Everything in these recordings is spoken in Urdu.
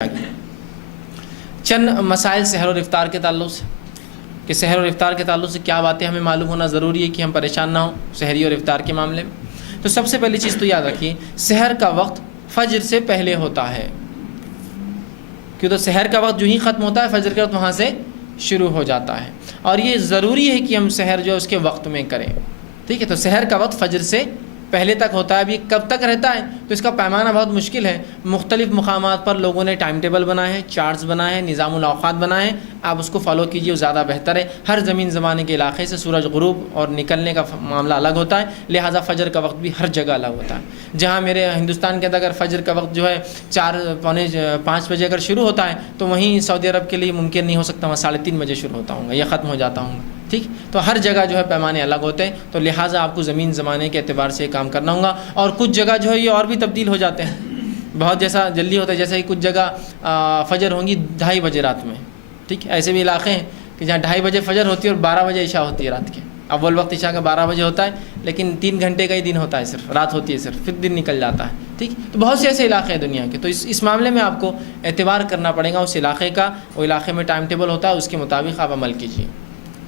چند مسائل سحر اور افطار کے تعلق سے کہ سحر اور افطار کے تعلق سے کیا باتیں ہمیں معلوم ہونا ضروری ہے کہ ہم پریشان نہ ہوں سحری اور افطار کے معاملے میں۔ تو سب سے پہلی چیز تو یاد رکھیے، سحر کا وقت فجر سے پہلے ہوتا ہے، کیوں تو سحر کا وقت جو ہی ختم ہوتا ہے فجر کے وقت وہاں سے شروع ہو جاتا ہے، اور یہ ضروری ہے کہ ہم سحر جو ہے اس کے وقت میں کریں، ٹھیک ہے۔ تو سحر کا وقت فجر سے پہلے تک ہوتا ہے۔ اب یہ کب تک رہتا ہے تو اس کا پیمانہ بہت مشکل ہے۔ مختلف مقامات پر لوگوں نے ٹائم ٹیبل بنائے ہیں، چارٹس بنائے ہیں، نظام الاوقات بنائے ہیں، آپ اس کو فالو کیجیے، وہ زیادہ بہتر ہے۔ ہر زمین زمانے کے علاقے سے سورج غروب اور نکلنے کا معاملہ الگ ہوتا ہے، لہٰذا فجر کا وقت بھی ہر جگہ الگ ہوتا ہے۔ جہاں میرے ہندوستان کے اندر اگر فجر کا وقت جو ہے 4 پونے 5 بجے اگر شروع ہوتا ہے تو وہیں سعودی عرب کے لیے ممکن نہیں ہو سکتا، وہاں 3:30 بجے شروع ہوتا ہوں گا یا ختم ہو جاتا ہوں گا، ٹھیک۔ تو ہر جگہ جو ہے پیمانے الگ ہوتے ہیں، تو لہٰذا آپ کو زمین زمانے کے اعتبار سے یہ کام کرنا ہوگا۔ اور کچھ جگہ جو ہے یہ اور بھی تبدیل ہو جاتے ہیں، بہت جیسا جلدی ہوتا ہے، جیسے کہ کچھ جگہ فجر ہوں گی 2:30 بجے رات میں، ٹھیک۔ ایسے بھی علاقے ہیں کہ جہاں 2:30 بجے فجر ہوتی ہے اور 12 بجے عشاء ہوتی ہے رات کے۔ اول وقت عشاء کا 12 بجے ہوتا ہے، لیکن 3 گھنٹے کا ہی دن ہوتا ہے، صرف رات ہوتی ہے، صرف پھر دن نکل جاتا ہے، ٹھیک۔ تو بہت سے ایسے علاقے ہیں دنیا کے، تو اس معاملے میں آپ کو اعتبار کرنا پڑے گا اس علاقے کا، وہ علاقے میں ٹائم ٹیبل ہوتا ہے، اس کے مطابق آپ عمل کیجیے،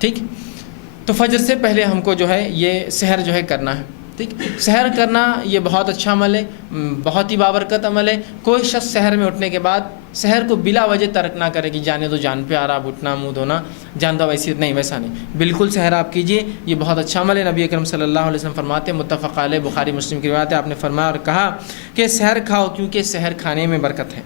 ٹھیک۔ تو فجر سے پہلے ہم کو جو ہے یہ سحر جو ہے کرنا ہے، ٹھیک۔ سحر کرنا یہ بہت اچھا عمل ہے، بہت ہی بابرکت عمل ہے۔ کوئی شخص سحر میں اٹھنے کے بعد سحر کو بلا وجہ ترک نہ کرے کہ جانے دو، جان پہ آ رہا، اب اٹھنا منہ دھونا جان دو، ویسے نہیں، ویسا نہیں، بالکل سحر آپ کیجیے، یہ بہت اچھا عمل ہے۔ نبی اکرم صلی اللہ علیہ وسلم فرماتے ہیں، متفق علیہ، بخاری مسلم کی روایت ہے، آپ نے فرمایا اور کہا کہ سحر کھاؤ کیونکہ سحر کھانے میں برکت ہے،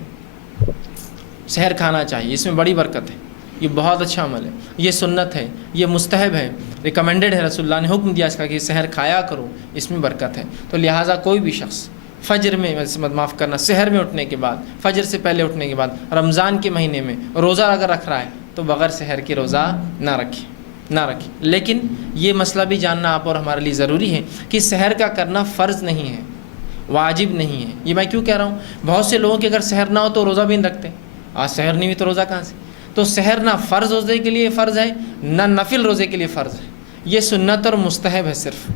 سحر کھانا چاہیے، اس میں بڑی برکت ہے، یہ بہت اچھا عمل ہے، یہ سنت ہے، یہ مستحب ہے، ریکمینڈڈ ہے، رسول اللہ نے حکم دیا اس کا کہ سحر کھایا کرو، اس میں برکت ہے۔ تو لہٰذا کوئی بھی شخص فجر میں، معاف کرنا، سحر میں اٹھنے کے بعد، فجر سے پہلے اٹھنے کے بعد رمضان کے مہینے میں روزہ اگر رکھ رہا ہے تو بغیر سحر کے روزہ نہ رکھے۔ لیکن یہ مسئلہ بھی جاننا آپ اور ہمارے لیے ضروری ہے کہ سحر کا کرنا فرض نہیں ہے، واجب نہیں ہے۔ یہ میں کیوں کہہ رہا ہوں، بہت سے لوگوں کے اگر سحر نہ ہو تو روزہ بھی نہیں رکھتے، آج سحر نہیں ہوئی تو روزہ کہاں سے؟ تو سحر نہ فرض روزے کے لیے فرض ہے، نہ نفل روزے کے لیے فرض ہے، یہ سنت اور مستحب ہے، صرف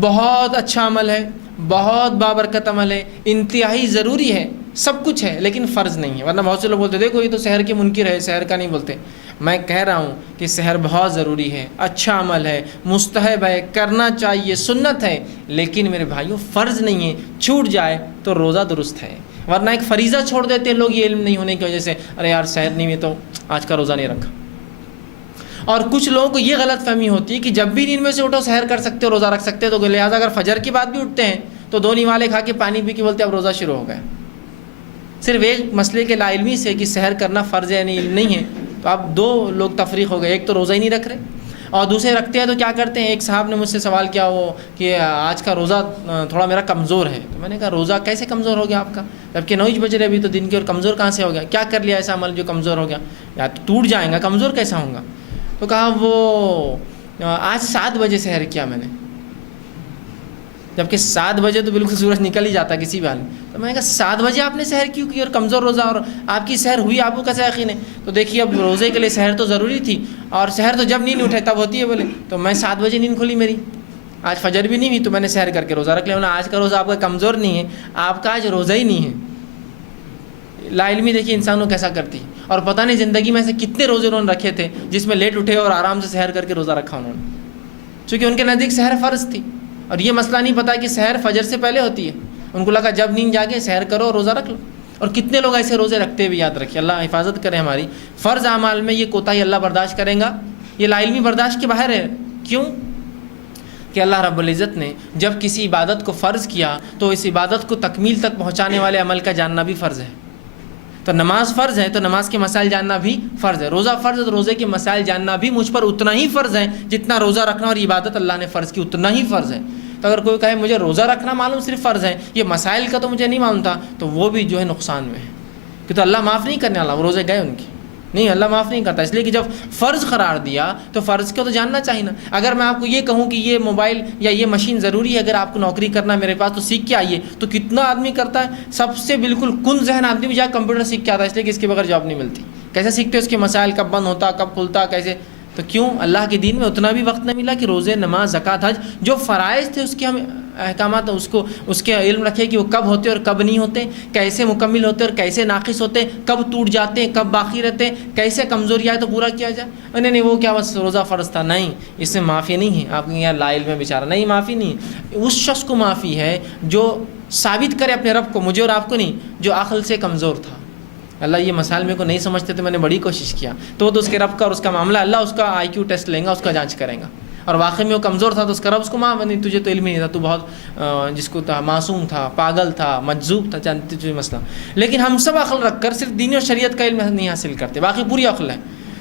بہت اچھا عمل ہے، بہت بابرکت عمل ہے، انتہائی ضروری ہے، سب کچھ ہے، لیکن فرض نہیں ہے۔ ورنہ بہت سے لوگ بولتے دیکھو یہ تو سحر کے منکر ہے، سحر کا نہیں بولتے۔ میں کہہ رہا ہوں کہ سحر بہت ضروری ہے، اچھا عمل ہے، مستحب ہے، کرنا چاہیے، سنت ہے، لیکن میرے بھائیوں فرض نہیں ہے۔ چھوٹ جائے تو روزہ درست ہے، ورنہ ایک فریضہ چھوڑ دیتے ہیں لوگ یہ علم نہیں ہونے کی وجہ سے، ارے یار سحر نہیں ہے تو آج کا روزہ نہیں رکھا۔ اور کچھ لوگوں کو یہ غلط فہمی ہوتی ہے کہ جب بھی نیند میں سے اٹھو سحر کر سکتے ہو، روزہ رکھ سکتے ہو، تو لہٰذا اگر فجر کی بعد بھی اٹھتے ہیں تو 2 نوالے کھا کے پانی پی کے بولتے اب روزہ شروع ہو گیا، صرف ایک مسئلے کے لا علمی سے کہ سحر کرنا فرض ہے نہیں ہے، تو اب 2 لوگ تفریق ہو گئے، ایک تو روزہ ہی نہیں رکھ رہے اور دوسرے رکھتے ہیں تو کیا کرتے ہیں۔ ایک صاحب نے مجھ سے سوال کیا وہ کہ آج کا روزہ تھوڑا میرا کمزور ہے، تو میں نے کہا روزہ کیسے کمزور ہو گیا آپ کا، جبکہ 9 بج رہے ابھی تو دن کے، اور کمزور کہاں سے ہو گیا، کیا کر لیا ایسا عمل جو کمزور ہو گیا، یا تو ٹوٹ جائیں گا، کمزور کیسا ہوں گا؟ تو کہا وہ آج 7 بجے سحر کیا میں نے، جبکہ 7 بجے تو بالکل سورج نکل ہی جاتا کسی بھی حال میں۔ تو میں نے کہا 7 بجے آپ نے سحر کیوں کی اور کمزور روزہ، اور آپ کی سحر ہوئی، آپ کو کیسا یقین ہے؟ تو دیکھیے اب روزے کے لیے سحر تو ضروری تھی، اور سحر تو جب نیند اٹھے تب ہوتی ہے، بولے تو میں 7 بجے نیند کھلی میری، آج فجر بھی نہیں ہوئی تو میں نے سحر کر کے روزہ رکھ لیا۔ آج کا روزہ آپ کا کمزور نہیں ہے، آپ کا آج روزہ ہی نہیں ہے۔ لا علمی دیکھیے انسانوں کیسا کرتی ہے، اور پتہ نہیں زندگی میں ایسے کتنے روزے انہوں نے رکھے تھے جس میں لیٹ اٹھے اور آرام سے سحر کر کے روزہ رکھا انہوں نے، چونکہ ان کے نزدیک سحر فرض تھی، اور یہ مسئلہ نہیں پتا کہ سحر فجر سے پہلے ہوتی ہے، ان کو لگا جب نیند جاگے سحر کرو اور روزہ رکھ لو۔ اور کتنے لوگ ایسے روزے رکھتے بھی، یاد رکھیے، اللہ حفاظت کرے ہماری۔ فرض اعمال میں یہ کوتاہی اللہ برداشت کرے گا، یہ لا علمی برداشت کے باہر ہے۔ کیوں کہ اللہ رب العزت نے جب کسی عبادت کو فرض کیا تو اس عبادت کو تکمیل تک پہنچانے والے عمل کا جاننا بھی فرض ہے۔ تو نماز فرض ہے تو نماز کے مسائل جاننا بھی فرض ہے، روزہ فرض ہے تو روزے کے مسائل جاننا بھی مجھ پر اتنا ہی فرض ہے جتنا روزہ رکھنا اور عبادت اللہ نے فرض کی اتنا ہی فرض ہے۔ تو اگر کوئی کہے مجھے روزہ رکھنا معلوم صرف فرض ہے، یہ مسائل کا تو مجھے نہیں معلوم تھا، تو وہ بھی جو ہے نقصان میں ہے، کہ تو اللہ معاف نہیں کرنے والا، وہ روزے گئے ان کی، نہیں، اللہ معاف نہیں کرتا، اس لیے کہ جب فرض قرار دیا تو فرض کو تو جاننا چاہیے نا۔ اگر میں آپ کو یہ کہوں کہ یہ موبائل یا یہ مشین ضروری ہے، اگر آپ کو نوکری کرنا ہے میرے پاس تو سیکھ کے آئیے، تو کتنا آدمی کرتا ہے، سب سے بالکل کن ذہن آدمی بھی جا کمپیوٹر سیکھ کے آتا ہے، اس لیے کہ اس کے بغیر جاب نہیں ملتی۔ کیسے سیکھتے اس کے مسائل، کب بند ہوتا، کب کھلتا، کیسے؟ تو کیوں اللہ کے دین میں اتنا بھی وقت نہ ملا کہ روزے، نماز، زکوٰۃ، حج جو فرائض تھے اس کی ہم احکامات اس کے علم رکھے کہ وہ کب ہوتے اور کب نہیں ہوتے، کیسے مکمل ہوتے اور کیسے ناقص ہوتے، کب ٹوٹ جاتے ہیں کب باقی رہتے، کیسے کمزوری آئے تو پورا کیا جائے۔ نہیں وہ کیا بس روزہ فرض تھا، نہیں، اس میں معافی نہیں ہے۔ آپ کے یہاں لا علم ہے بیچارہ، نہیں معافی نہیں ہے۔ اس شخص کو معافی ہے جو ثابت کرے اپنے رب کو، مجھے اور آپ کو نہیں، جو عقل سے کمزور تھا۔ اللہ یہ مسائل میرے کو نہیں سمجھتے تو میں نے بڑی کوشش کیا، تو وہ تو اس کے رب کا اور اس کا معاملہ، اللہ اس کا آئی کیو ٹیسٹ لیں گا، اس کا جانچ کریں گا، اور واقعی میں وہ کمزور تھا تو اس کا رب اس کو معاف نہیں، تجھے تو علم ہی نہیں تھا، تو بہت جس کو تھا معصوم تھا، پاگل تھا، مجذوب تھا، جانتے تجھے مسئلہ۔ لیکن ہم سب عقل رکھ کر صرف دین اور شریعت کا علم نہیں حاصل کرتے، باقی پوری عقل ہے۔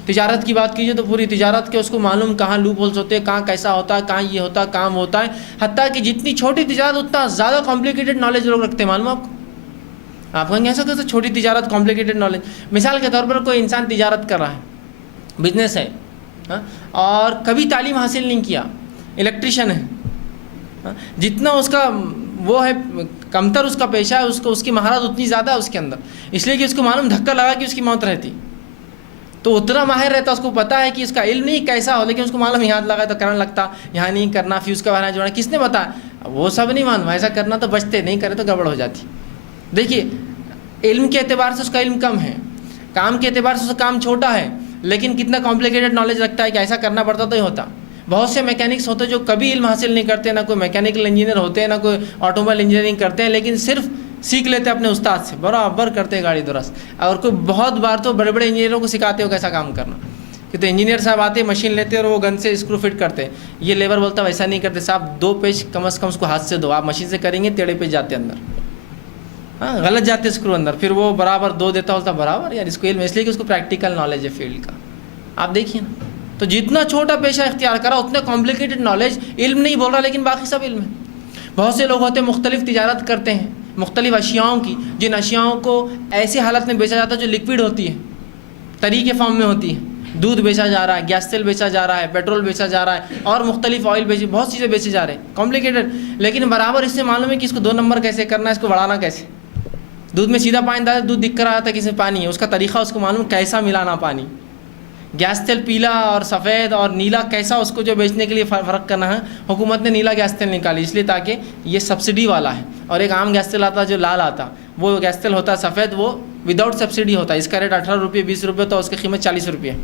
تجارت کی بات کیجیے تو پوری تجارت کے اس کو معلوم کہاں لوپ ہولز ہوتے ہیں، کہاں کیسا ہوتا ہے، کہاں یہ ہوتا ہے، کام ہوتا ہے، حتیٰ کہ جتنی چھوٹی تجارت اتنا زیادہ کمپلیکیٹڈ نالج لوگ رکھتے ہیں، معلوم آپ کو؟ آپ کہیں ایسا کیسے چھوٹی تجارت کمپلیکیٹڈ نالج؟ مثال کے طور پر کوئی انسان تجارت کر رہا ہے، بزنس ہے، اور کبھی تعلیم حاصل نہیں کیا، الیکٹریشین ہے، جتنا اس کا وہ ہے کمتر اس کا پیشہ ہے، اس کی مہارت اتنی زیادہ ہے اس کے اندر، اس لیے کہ اس کو معلوم دھکا لگا کہ اس کی موت رہتی، تو اتنا ماہر رہتا، اس کو پتہ ہے کہ اس کا علم نہیں کیسا ہو، لیکن اس کو معلوم یہاں لگا تو کرنے لگتا، یہاں نہیں کرنا، فیوز کا بہانا جوڑنا، کس نے بتایا؟ وہ سب نہیں معلوم، ایسا کرنا تو بچتے، نہیں کرے تو گڑبڑ ہو جاتی۔ دیکھیے علم کے اعتبار سے اس کا علم کم ہے، کام کے اعتبار سے اس کا کام چھوٹا ہے، لیکن کتنا کمپلیکیٹڈ نالج رکھتا ہے کہ ایسا کرنا پڑتا تو ہی ہوتا۔ بہت سے میکینکس ہوتے ہیں جو کبھی علم حاصل نہیں کرتے، نہ کوئی میکینیکل انجینئر ہوتے ہیں، نہ کوئی آٹو موبائل انجینئرنگ کرتے ہیں، لیکن صرف سیکھ لیتے ہیں اپنے استاد سے، برابر کرتے ہیں گاڑی درست۔ اور کوئی بہت بار تو بڑے بڑے انجینئروں کو سکھاتے ہو کیسا کام کرنا، کہ تو انجینئر صاحب آتے ہیں مشین لیتے اور وہ گن سے اسکرو فٹ کرتے ہیں، یہ لیبر بولتا ہے ویسا نہیں کرتے صاحب، 2 پیچ کم از کم اس کو ہاتھ سے دو، آپ مشین سے کریں گے ٹیڑھے پیچ جاتے اندر، ہاں غلط جاتے اسکرو اندر، پھر وہ برابر 2 دیتا ہوتا برابر، یار اس کو علم، اس لیے کہ اس کو پریکٹیکل نالج ہے فیلڈ کا۔ آپ دیکھیے نا، تو جتنا چھوٹا پیشہ اختیار کرا اتنا کمپلیکیٹڈ نالج، علم نہیں بول رہا لیکن باقی سب علم ہے۔ بہت سے لوگ ہوتے ہیں مختلف تجارت کرتے ہیں مختلف اشیاؤں کی، جن اشیاؤں کو ایسی حالت میں بیچا جاتا ہے جو لیکوڈ ہوتی ہے، تری کے فارم میں ہوتی ہے، دودھ بیچا جا رہا ہے، گیس تیل بیچا جا رہا ہے، پیٹرول بیچا جا رہا ہے، اور مختلف آئل بہت چیزیں بیچے جا رہے ہیں کمپلیکیٹڈ، لیکن برابر اس سے معلوم ہے کہ اس کو 2 نمبر کیسے کرنا ہے، اس کو بڑھانا کیسے۔ دودھ میں سیدھا پانی ڈالا، دودھ دکھ کر آتا ہے، کسی میں پانی ہے، اس کا طریقہ اس کو معلوم کیسا ملانا پانی۔ گیس تیل پیلا اور سفید اور نیلا کیسا اس کو جو بیچنے کے لیے فرق کرنا ہے، حکومت نے نیلا گیس تیل نکالی اس لیے تاکہ یہ سبسڈی والا ہے، اور ایک عام گیس تیل آتا جو لال آتا، وہ گیس تیل ہوتا ہے سفید، وہ وداؤٹ سبسڈی ہوتا ہے، اس کا ریٹ 18 روپے 20 روپے، تو اس کی قیمت 40 روپے ہے۔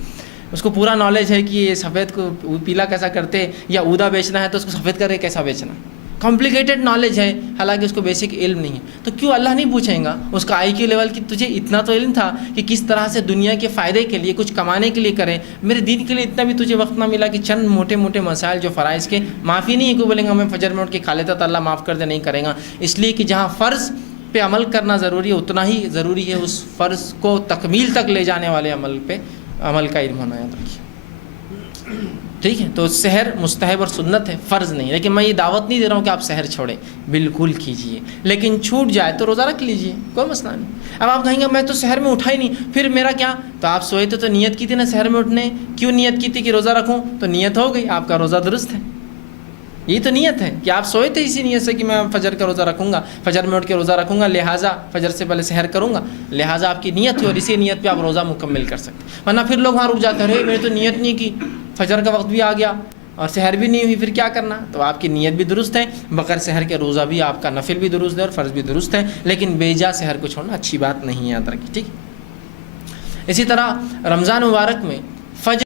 اس کو پورا نالج ہے کہ یہ سفید کو پیلا کیسا کرتے، یا اودا بیچنا ہے تو اس کو سفید کر کے کیسا بیچنا، کمپلیکیٹڈ نالج ہے، حالانکہ اس کو بیسک علم نہیں ہے۔ تو کیوں اللہ نہیں پوچھیں گا اس کا آئی کیو لیول کہ تجھے اتنا تو علم تھا کہ کس طرح سے دنیا کے فائدے کے لیے کچھ کمانے کے لیے کریں، میرے دین کے لیے اتنا بھی تجھے وقت نہ ملا کہ چند موٹے موٹے مسائل جو فرائض کے معافی نہیں ہے کہ بولیں گا میں فجر میں اٹھ کے کھا لیتا تو اللہ معاف کر دے، نہیں کرے گا، اس لیے کہ جہاں فرض پہ عمل کرنا ضروری ہے اتنا ہی ضروری ہے اس فرض کو تکمیل تک لے جانے والے عمل پہ عمل کا علم ہونا، یاد رکھیے، ٹھیک ہے۔ تو سحر مستحب اور سنت ہے، فرض نہیں، لیکن میں یہ دعوت نہیں دے رہا ہوں کہ آپ سحر چھوڑیں، بالکل کیجئے، لیکن چھوٹ جائے تو روزہ رکھ لیجئے، کوئی مسئلہ نہیں۔ اب آپ کہیں گے میں تو سحر میں اٹھا ہی نہیں، پھر میرا کیا؟ تو آپ سوئے تو نیت کی تھی نا سحر میں اٹھنے، کیوں نیت کی تھی کہ روزہ رکھوں؟ تو نیت ہو گئی، آپ کا روزہ درست ہے۔ یہ تو نیت ہے کہ آپ سوئے تھے اسی نیت سے کہ میں فجر کا روزہ رکھوں گا، فجر میں اٹھ کے روزہ رکھوں گا، لہٰذا فجر سے پہلے سحر کروں گا، لہٰذا آپ کی نیت تھی اور اسی نیت پہ آپ روزہ مکمل کر سکتے۔ ورنہ پھر لوگ وہاں رک جاتے ہیں، ارے میں نے تو نیت نہیں کی، فجر کا وقت بھی آ گیا اور سحر بھی نہیں ہوئی، پھر کیا کرنا؟ تو آپ کی نیت بھی درست ہے، بغیر سحر کے روزہ بھی آپ کا نفل بھی درست ہے اور فرض بھی درست ہے، لیکن بے جا سحر کو چھوڑنا اچھی بات نہیں ہے، یاد رکھیے، ٹھیک۔ اسی طرح رمضان مبارک میں فجر